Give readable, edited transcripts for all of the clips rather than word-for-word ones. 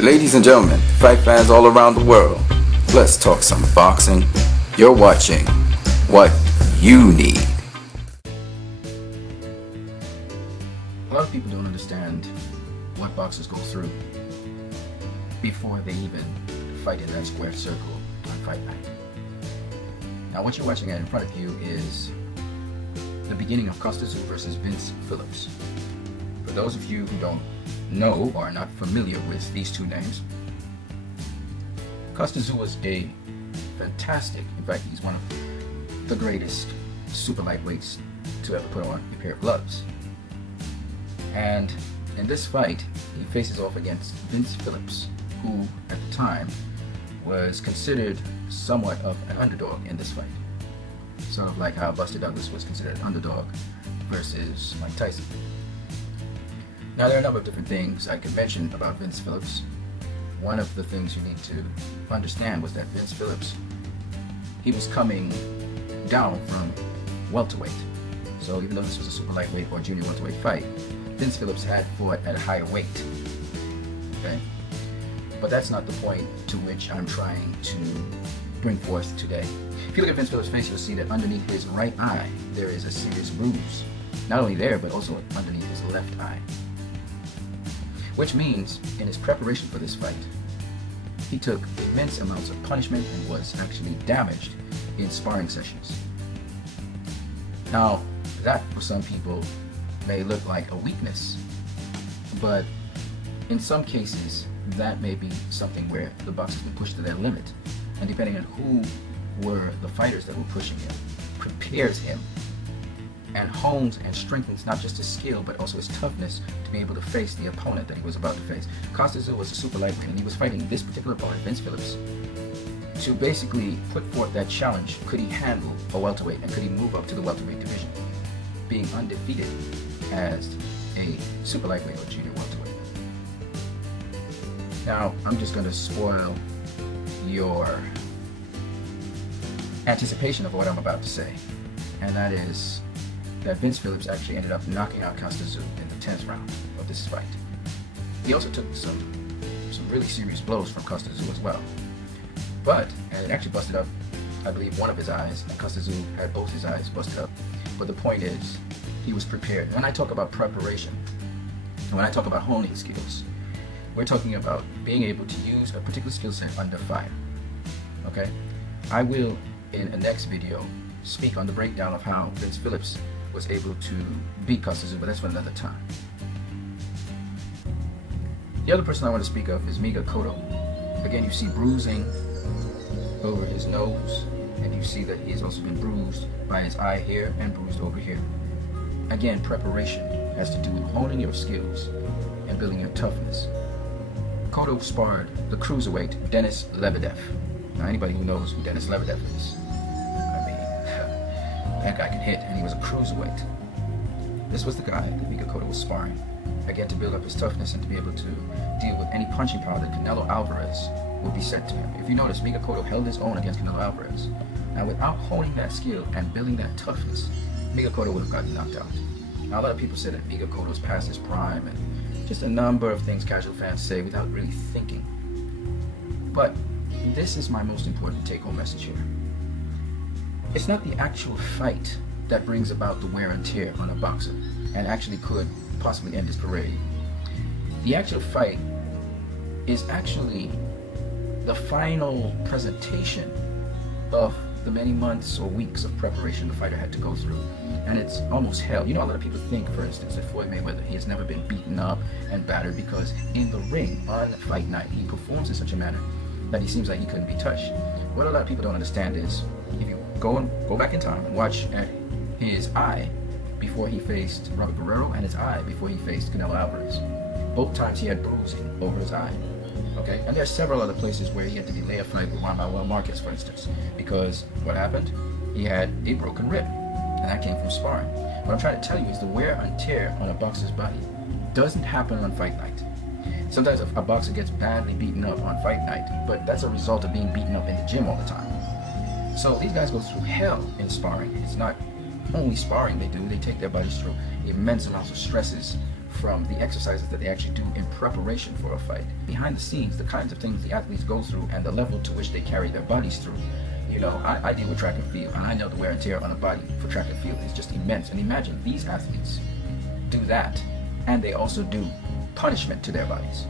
Ladies and gentlemen, fight fans all around the world, let's talk some boxing. You're watching What You Need. A lot of people don't understand what boxers go through before they even fight in that square circle on fight night. Now what you're watching in front of you is the beginning of Costa Tszyu versus Vince Phillips. For those of you who don't know or are not familiar with these two names, Costa Tszyu was a fantastic, in fact he's one of the greatest super lightweights to ever put on a pair of gloves. And in this fight, he faces off against Vince Phillips, who at the time was considered somewhat of an underdog in this fight. Sort of like how Buster Douglas was considered an underdog versus Mike Tyson. Now there are a number of different things I could mention about Vince Phillips. One of the things you need to understand was that Vince Phillips, he was coming down from welterweight. So even though this was a super lightweight or junior welterweight fight, Vince Phillips had fought at a higher weight. Okay? But that's not the point to which I'm trying to bring forth today. If you look at Vince Phillips' face, you'll see that underneath his right eye, there is a serious bruise. Not only there, but also underneath his left eye. Which means, in his preparation for this fight, he took immense amounts of punishment and was actually damaged in sparring sessions. Now, that for some people may look like a weakness, but in some cases, that may be something where the boxer's been pushed to their limit, and depending on who were the fighters that were pushing him, prepares him and hones and strengthens not just his skill but also his toughness to be able to face the opponent that he was about to face. Costa Tszyu was a super lightweight and he was fighting this particular opponent, Vince Phillips, to basically put forth that challenge. Could he handle a welterweight and could he move up to the welterweight division, being undefeated as a super lightweight or junior welterweight. Now I'm just going to spoil your anticipation of what I'm about to say, and that is that Vince Phillips actually ended up knocking out Costa Tszyu in the 10th round of this fight. He also took some really serious blows from Costa Tszyu as well. And it actually busted up, I believe, one of his eyes, and Costa Tszyu had both his eyes busted up. But the point is, he was prepared. When I talk about preparation, and when I talk about honing skills, we're talking about being able to use a particular skill set under fire. Okay? I will, in a next video, speak on the breakdown of how Vince Phillips was able to beat Costa Tszyu, but that's for another time. The other person I want to speak of is Miguel Cotto. Again, you see bruising over his nose, and you see that he's also been bruised by his eye here and bruised over here. Again, preparation has to do with honing your skills and building your toughness. Cotto sparred the cruiserweight Denis Lebedev. Now anybody who knows who Denis Lebedev is, that guy can hit, and he was a cruiserweight. This was the guy that Miguel Cotto was sparring, again to build up his toughness and to be able to deal with any punching power that Canelo Alvarez would be sent to him. If you notice, Miguel Cotto held his own against Canelo Alvarez. Now without honing that skill and building that toughness, Miguel Cotto would have gotten knocked out. Now a lot of people say that Miguel Cotto's past his prime and just a number of things casual fans say without really thinking. But this is my most important take-home message here. It's not the actual fight that brings about the wear and tear on a boxer and actually could possibly end his career. The actual fight is actually the final presentation of the many months or weeks of preparation the fighter had to go through. And it's almost hell. You know, a lot of people think, for instance, that Floyd Mayweather, he has never been beaten up and battered because in the ring on fight night, he performs in such a manner that he seems like he couldn't be touched. What a lot of people don't understand is, if you go back in time and watch at his eye before he faced Robert Guerrero and his eye before he faced Canelo Alvarez, both times he had bruising over his eye. Okay, and there are several other places where he had to delay a fight with Juan Manuel Marquez, for instance, because what happened? He had a broken rib, and that came from sparring. What I'm trying to tell you is the wear and tear on a boxer's body doesn't happen on fight night. Sometimes a boxer gets badly beaten up on fight night, but that's a result of being beaten up in the gym all the time. So these guys go through hell in sparring. It's not only sparring they do, they take their bodies through immense amounts of stresses from the exercises that they actually do in preparation for a fight. Behind the scenes, the kinds of things the athletes go through and the level to which they carry their bodies through. You know, I deal with track and field, and I know the wear and tear on a body for track and field is just immense. And imagine these athletes do that, and they also do punishment to their bodies.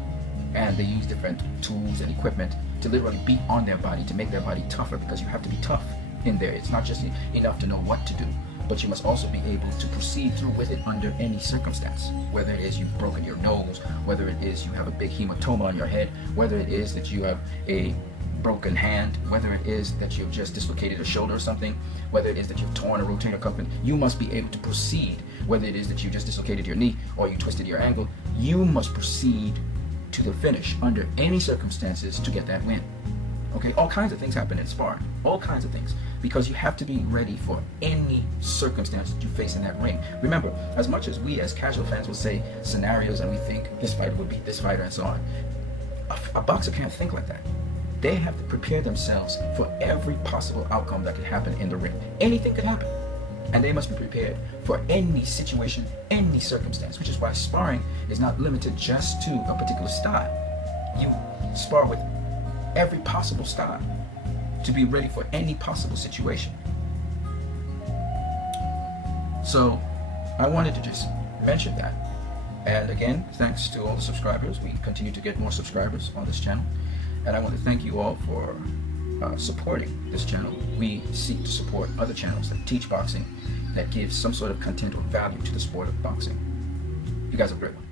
And they use different tools and equipment to literally beat on their body, to make their body tougher, because you have to be tough in there. It's not just enough to know what to do, but you must also be able to proceed through with it under any circumstance. Whether it is you've broken your nose, whether it is you have a big hematoma on your head, whether it is that you have a broken hand, whether it is that you've just dislocated a shoulder or something, whether it is that you've torn a rotator cuff, you must be able to proceed. Whether it is that you just dislocated your knee or you twisted your ankle, you must proceed to the finish under any circumstances to get that win. Okay, all kinds of things happen in sparring, all kinds of things, because you have to be ready for any circumstance that you face in that ring. Remember, as much as we as casual fans will say scenarios and we think this fighter will beat this fighter and so on, a boxer can't think like that. They have to prepare themselves for every possible outcome that could happen in the ring. Anything could happen. And they must be prepared for any situation, any circumstance, which is why sparring is not limited just to a particular style. You spar with every possible style to be ready for any possible situation. So I wanted to just mention that. And again, thanks to all the subscribers. We continue to get more subscribers on this channel. And I want to thank you all for supporting this channel. We seek to support other channels that teach boxing, that give some sort of content or value to the sport of boxing. You guys have a great one.